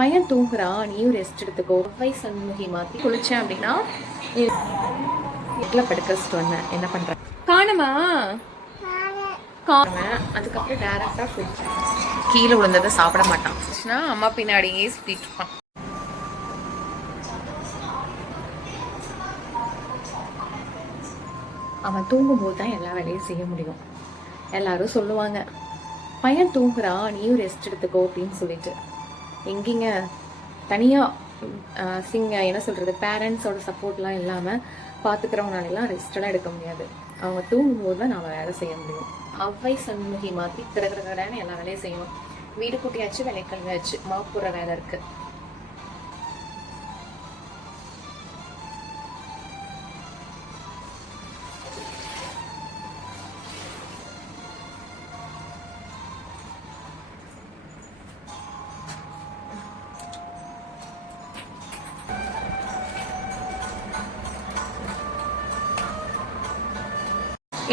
பையன் தூங்குறான், நீயும் ரெஸ்ட் எடுத்துக்கோ. சண்முகி மாற்றி குளிச்சேன் அப்படின்னா வீட்டில் படுக்க வச்சுட்டு வந்தேன். என்ன பண்ணுறேன் காணுமா காணுவேன். அதுக்கப்புறம் டேரெக்டாக ஃபுட் கீழே விழுந்ததை சாப்பிட மாட்டான். அம்மா பின்னாடியே சுற்றிட்டு இருப்பான். அவன் தூங்கும்போது தான் எல்லா வேலையும் செய்ய முடியும். எல்லாரும் சொல்லுவாங்க, பையன் தூங்குறான், நீயும் ரெஸ்ட் எடுத்துக்கோ அப்படின்னு சொல்லிட்டு. எங்கேங்க தனியாக என்ன சொல்கிறது, பேரண்ட்ஸோட சப்போர்ட்லாம் இல்லாமல் பார்த்துக்கிறவனாலாம் ரெஸ்டெல்லாம் எடுக்க முடியாது. அவங்க தூங்கும்போது தான் நாம் வேலை செய்ய முடியும். அவ்வை சண்முகி மாற்றி கிடக்கிறன்னு எல்லா வேலையும் செய்யணும். வீடு கூட்டியாச்சு, விலைக்கல்வியாச்சு, மாப்புற வேலை இருக்குது.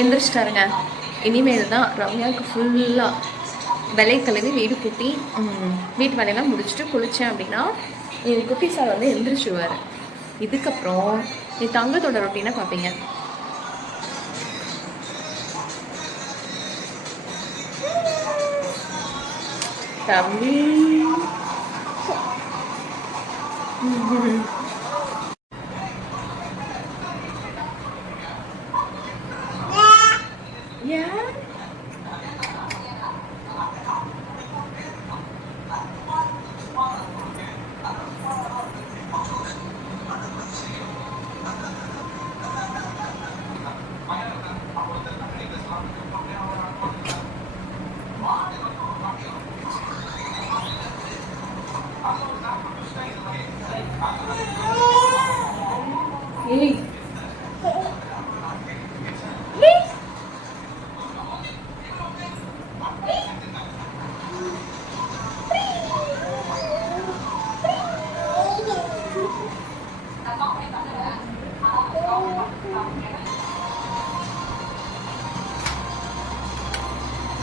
எந்திரிச்சிட்டாருங்க. இனிமேல் தான் ரம்யாவுக்கு ஃபுல்லாக விலை கழுவி வீடு கூட்டி வீட்டு வேலையெல்லாம் முடிச்சுட்டு குளித்தேன் அப்படின்னா என் குட்டி சார் வந்து எந்திரிச்சிடுவார். இதுக்கப்புறம் நீ தங்கத்தோட ரொட்டீனை பார்ப்பீங்க. தம்பி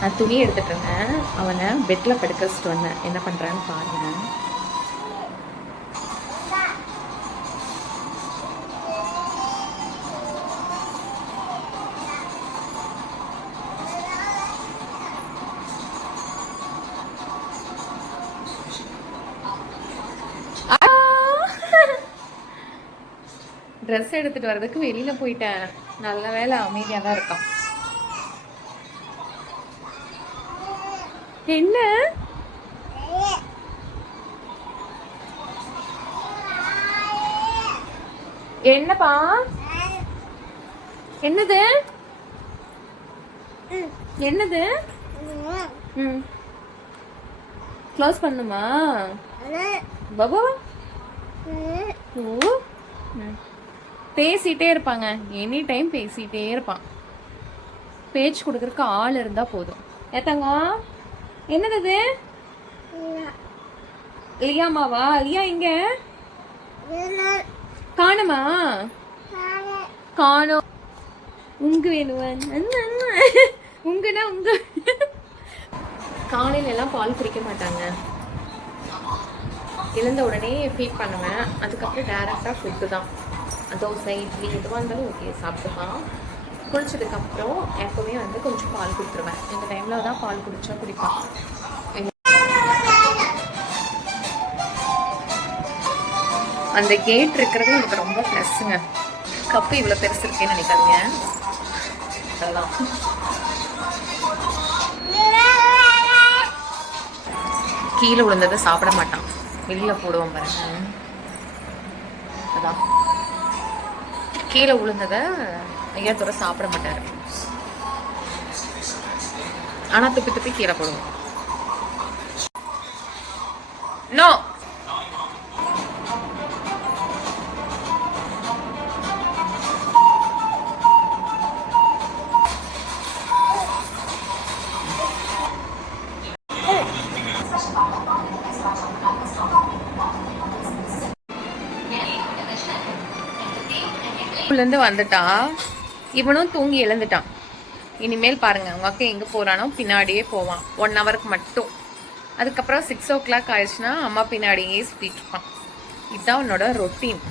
நான் துணி எடுத்துட்டு இருந்தேன். அவனை பெட்டில் படுக்க வச்சுட்டு வந்தேன். என்ன பண்ணுறான்னு பாருங்க. ட்ரெஸ் எடுத்துட்டு வர்றதுக்கு வெளியில போயிட்டேன். நல்ல வேலை அமைதியாக தான் இருக்கான். என்ன என்னப்பா, என்னது என்னது க்ளோஸ் பண்ணுமா பாபா? பேசிட்டே இருப்பாங்க, எனி டைம் பேசிட்டே இருப்பான். பேச்சு கொடுக்கறதுக்கு ஆள் இருந்தா போதும். ஏத்தாங்க என்னது லியாமாவா? லியா இங்க காணுமா? காணோம். உங்க வேணுவன் உங்கன்னா உங்க காலையில எல்லாம் பால் குடிக்க மாட்டாங்க. எழுந்த உடனே ஃபீட் பண்ணுவேன். அதுக்கப்புறம் டேரெக்டாக ஃபுட்டு தான். தோசை, இட்லி எதுவாக இருந்தாலும் ஓகே சாப்பிட்டுப்பான். குளிச்சதுக்கப்புறம் எப்போவுமே வந்து கொஞ்சம் பால் கொடுத்துருவேன். இந்த டைமில் தான் பால் குடித்தா குடிப்பான். அந்த கேட் இருக்கிறது எனக்கு ரொம்ப ப்ளஸ்ஸுங்க. கப்பு இவ்வளோ பெருசு இருக்கேன்னு நினைக்காதீங்க. அதெல்லாம் கீழே விழுந்ததை சாப்பிட மாட்டான். வெளியில் போடுவோம் பாருங்க. அதான் கீழே விழுந்ததை ஐயாத்தோட சாப்பிட மாட்டார். ஆனால் துப்பி துப்பி கீழே போடுவோம். நோ இருந்து வந்துட்டா, இவனும் தூங்கி எழுந்துட்டான். இனிமேல் பாருங்க, உங்க அக்கா எங்க போறானோ பின்னாடியே போவான். 1 ஹவருக்கு மட்டும். அதுக்கப்புறம் 6 o'clock ஆயிடுச்சுன்னா அம்மா பின்னாடியே சுற்றிட்டு இருப்பான். இதுதான் உன்னோட ரொட்டீன்.